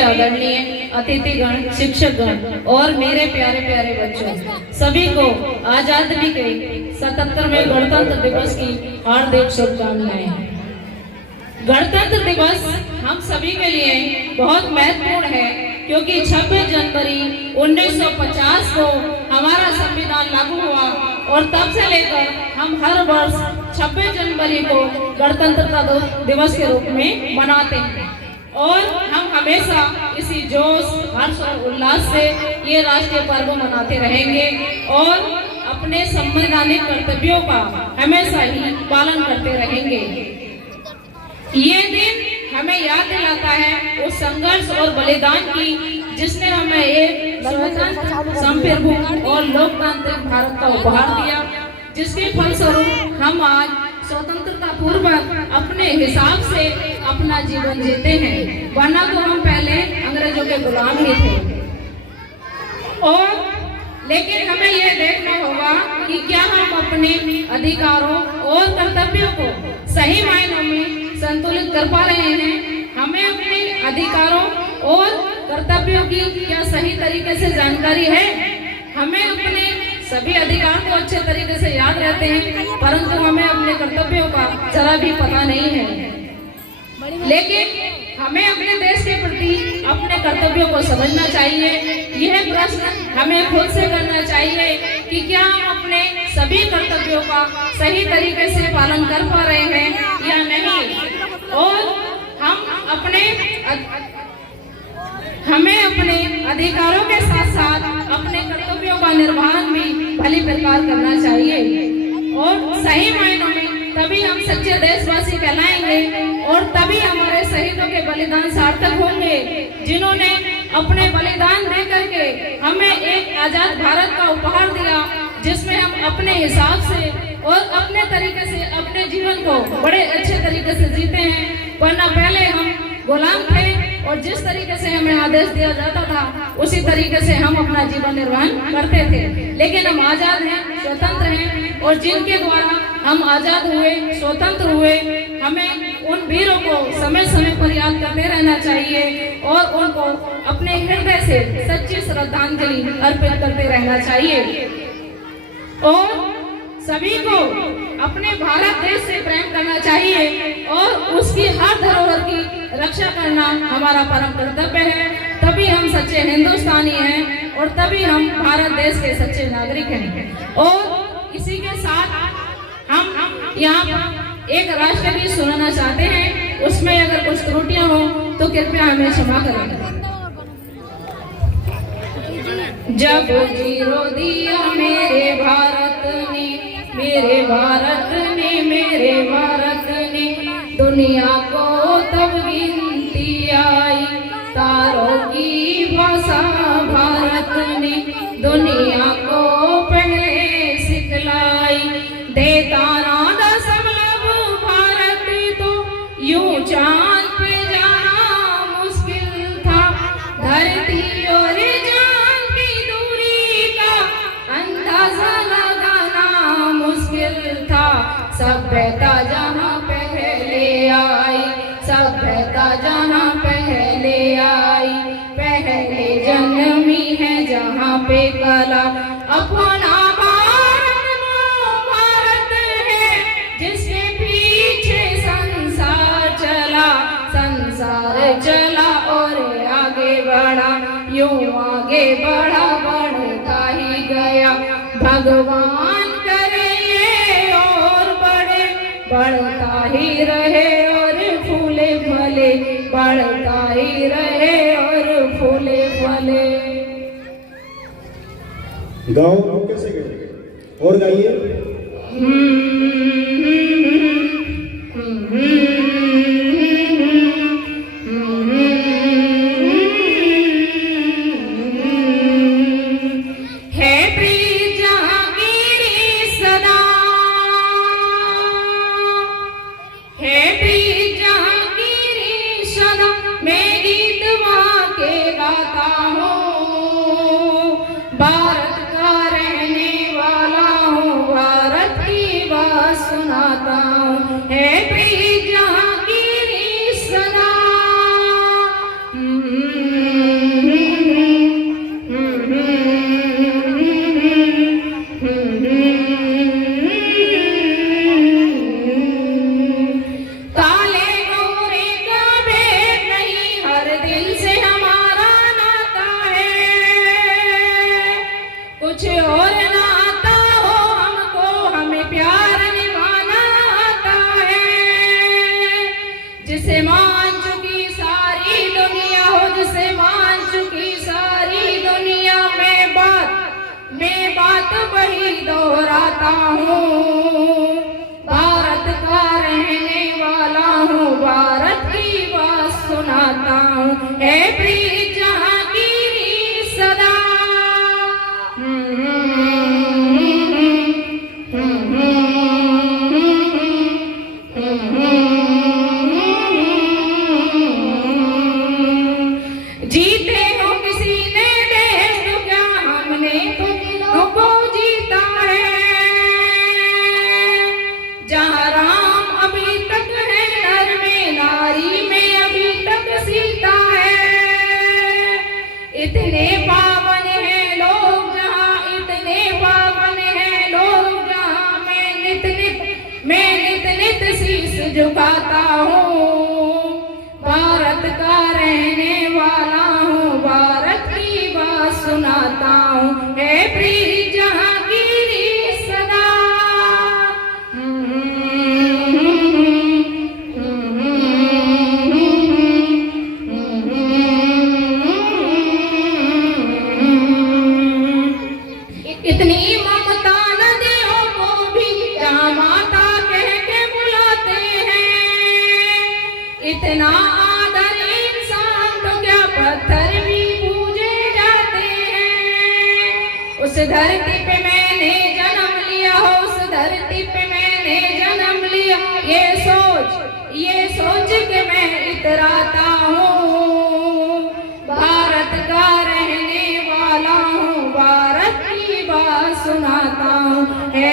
आदरणीय अतिथिगण, शिक्षकगण और मेरे प्यारे प्यारे बच्चों, सभी को आजादी के 77वें गणतंत्र दिवस की हार्दिक शुभकामनाएं। गणतंत्र दिवस हम सभी के लिए बहुत महत्वपूर्ण है, क्योंकि 26 जनवरी 1950 को हमारा संविधान लागू हुआ और तब से लेकर हम हर वर्ष 26 जनवरी को गणतंत्रता दिवस के रूप में मनाते हैं और हम हमेशा इसी जोश, हर्ष और उल्लास से ये राष्ट्रीय पर्व मनाते रहेंगे और अपने संवैधानिक कर्तव्यों का हमेशा ही पालन करते रहेंगे। ये दिन हमें याद दिलाता है उस संघर्ष और बलिदान की जिसने हमें एक स्वतंत्र, संप्रभु और लोकतांत्रिक भारत का उपहार दिया, जिसके फलस्वरूप हम आज स्वतंत्रता पूर्वक अपने हिसाब से अपना जीवन जीते हैं, वरना तो हम पहले अंग्रेजों के गुलाम ही थे। और लेकिन हमें यह देखना होगा कि क्या हम अपने अधिकारों और कर्तव्यों को सही मायनों में संतुलित कर पा रहे हैं। हमें अपने अधिकारों और कर्तव्यों की क्या सही तरीके से जानकारी है? हमें अपने सभी अधिकार तो अच्छे तरीके से याद रहते हैं, परंतु हमें अपने कर्तव्यों का जरा भी पता नहीं है। लेकिन हमें अपने देश के प्रति अपने कर्तव्यों को समझना चाहिए। यह प्रश्न हमें खुद से करना चाहिए कि क्या हम अपने सभी कर्तव्यों का सही तरीके से पालन कर पा रहे हैं या नहीं, और हमें अपने अधिकारों के साथ साथ अपने कर्तव्यों का निर्वहन भी भली प्रकार करना चाहिए। और सही मायनों में तभी हम सच्चे देशवासी कहलाएंगे और तभी हमारे शहीदों के बलिदान सार्थक होंगे, जिन्होंने अपने बलिदान दे करके हमें एक आजाद भारत का उपहार दिया, जिसमें हम अपने हिसाब से और अपने तरीके से अपने जीवन को बड़े अच्छे तरीके से जीते हैं। वरना पहले हम गुलाम थे और जिस तरीके से हमें आदेश दिया जाता था उसी तरीके से हम अपना जीवन निर्वहन करते थे। लेकिन हम आजाद हैं, स्वतंत्र हैं, और जिनके द्वारा हम आजाद हुए, स्वतंत्र हुए, हमें उन वीरों को समय समय पर याद करते रहना चाहिए और उनको अपने हृदय से सच्ची श्रद्धांजलि अर्पित करते रहना चाहिए। और सभी को अपने भारत देश से प्रेम करना चाहिए और उसकी हर धरोहर की रक्षा करना हमारा परम कर्तव्य है। तभी हम सच्चे हिंदुस्तानी हैं और तभी हम भारत देश के सच्चे नागरिक हैं। और इसी के साथ हम यहाँ एक राष्ट्रगीत सुनाना चाहते हैं, उसमें अगर कुछ त्रुटियां हो तो कृपया हमें क्षमा करें। जब जीरो दिया मेरे भारत ने, मेरे भारत ने, मेरे भारत ने, दुनिया को तब गिनती आई, तारों की भाषा भारत ने दुनिया को पहले सिखलाई। देता ना दशमलव भारत तो यूं चांद पे जाना मुश्किल था, धरती और चांद की दूरी का अंदाजा लगाना मुश्किल था। सभ्यता जहाँ पहले आई, सभ्यता जहाँ पहले आई, पहले जन्मी है जहाँ पे कला। अपना भारत है जिसके पीछे संसार चला, संसार चला और आगे बढ़ा, यूं आगे बढ़ा, बढ़ता ही गया। भगवान करे ये और बढ़े, बढ़ता ही रहे और फूले फले, बढ़ता ही रहे और फूले फले। गाओ कैसे गए और गाइए। भारत का रहने वाला हूँ, भारत की काले गोरे का भेद नहीं, हर दिल से हमारा नाता है। कुछ और नाता हो हमको, हमें प्यार निभाना आता है। जिसे मान चुकी सारी दुनिया हो, जिसे मान चुकी सारी दुनिया, मैं बात वही दोहराता हूँ। भारत का रहने वाला हूँ, भारत की बात सुनाता हूँ। है प्रीत जहांगीरी सदा। जीते हो किसी ने देश तो क्या, हमने तो दिलों को जीता है। जहाँ राम अभी तक है, नर में नारी में अभी तक सीता है। इतने पावन हैं लोग जहाँ, इतने पावन हैं लोग जहाँ, मैं नित नित शीश झुकाता हूँ। भारत का रहने वाला हूँ, भारत की बात सुनाता हूँ। है प्रीत जहांगीरी सदा। इतनी ममता नदियों को भी जहाँ माता कह के बुलाते हैं। इतना आदर इंसान तो क्या, पत्थर भी पूजे जाते हैं। उस धरती पे मैंने जन्म लिया हो, उस धरती पे मैंने जन्म लिया। ये सोच के मैं इतराता हूँ। भारत का रहने वाला हूँ, भारत की बात सुनाता हूँ। है